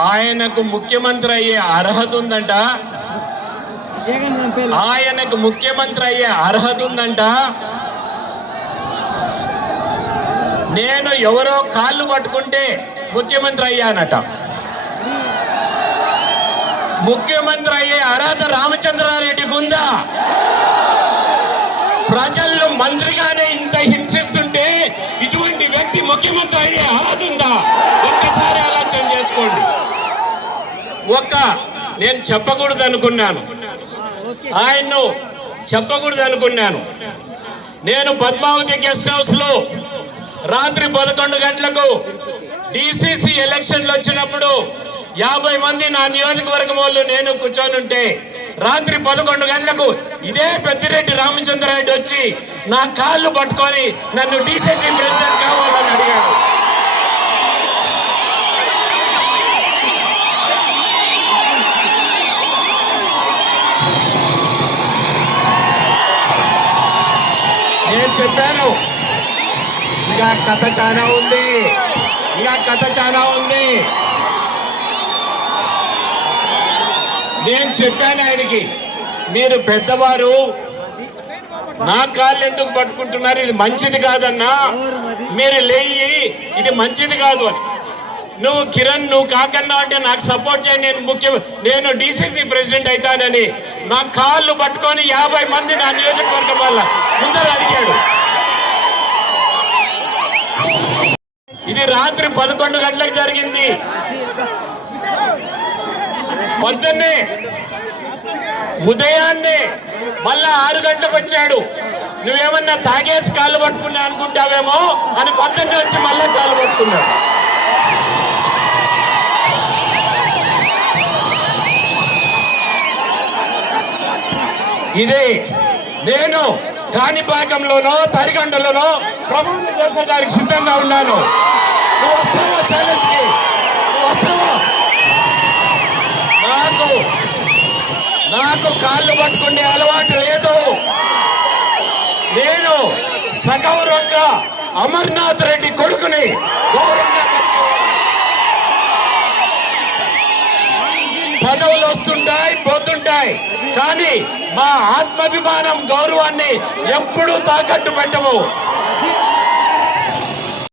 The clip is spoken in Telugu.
ఆయనకు ముఖ్యమంత్రి అయ్యే అర్హత ఉందంట. ఆయనకు ముఖ్యమంత్రి అయ్యే అర్హత ఉందంట. నేను ఎవరో కాళ్ళు పట్టుకుంటే ముఖ్యమంత్రి అయ్యానట. ముఖ్యమంత్రి అయ్యే అర్హత రామచంద్రారెడ్డికి ఉందా? ప్రజలను మంత్రిగానే ఇంత హింసిస్తుంటే ఇటువంటి వ్యక్తి ముఖ్యమంత్రి అయ్యే అర్హత ఉందా? ఒక్కసారి ఆలోచన చేసుకోండి. నేను చెప్పకూడదు అనుకున్నాను, ఆయన్ను చెప్పకూడదు అనుకున్నాను. నేను పద్మావతి గెస్ట్ హౌస్ లో రాత్రి 11 గంటలకు డిసిసి ఎలక్షన్లు వచ్చినప్పుడు 50 మంది నా నియోజకవర్గం వాళ్ళు నేను కూర్చొని ఉంటే రాత్రి 11 గంటలకు ఇదే పెద్దిరెడ్డి రామచంద్రారెడ్డి వచ్చి నా కాళ్ళు పట్టుకొని నన్ను డిసిసి ప్రెసిడెంట్ కావాలని అడిగాడు. నేను చెప్పాను, ఇంకా కథ చాలా ఉంది, నేను చెప్పాను ఆయనకి, మీరు పెద్దవారు నా కాళ్ళు ఎందుకు పట్టుకుంటున్నారు, ఇది మంచిది కాదన్నా, మీరు లేయి, ఇది మంచిది కాదు అని. నువ్వు కిరణ్ నువ్వు కాకన్నా అంటే నాకు సపోర్ట్ చేయండి, నేను డిసిసి ప్రెసిడెంట్ అవుతానని నా కాళ్ళు పట్టుకొని 50 మంది నా నియోజకవర్గం వల్ల ముందర అడిగాడు. ఇది రాత్రి 11 గంటలకు జరిగింది. పొద్దున్నే ఉదయాన్నే మళ్ళా 6 గంటలకు వచ్చాడు. నువ్వేమన్నా తాగేసి కాళ్ళు పట్టుకున్నా అనుకుంటావేమో అని పొద్దున్నే వచ్చి మళ్ళా కాళ్ళు పట్టుకున్నాడు. ఇదే నేను కాణిపాకంలోనో తరిగండలోనో ప్రమాణం చేసేదానికి సిద్ధంగా ఉన్నాను. నువ్వు వస్తావా ఛాలెంజ్కి? నువ్వు వస్తావా? నాకు కాళ్ళు పట్టుకునే అలవాటు లేదు. నేను సగౌరవంగా అమర్నాథ్ రెడ్డి కొడుకుని గౌరవంగా పదవులు వస్తుంటాయి పోతుంటాయి, కానీ మా ఆత్మాభిమానం గౌరవాన్ని ఎప్పుడూ తాకట్టు పెట్టము.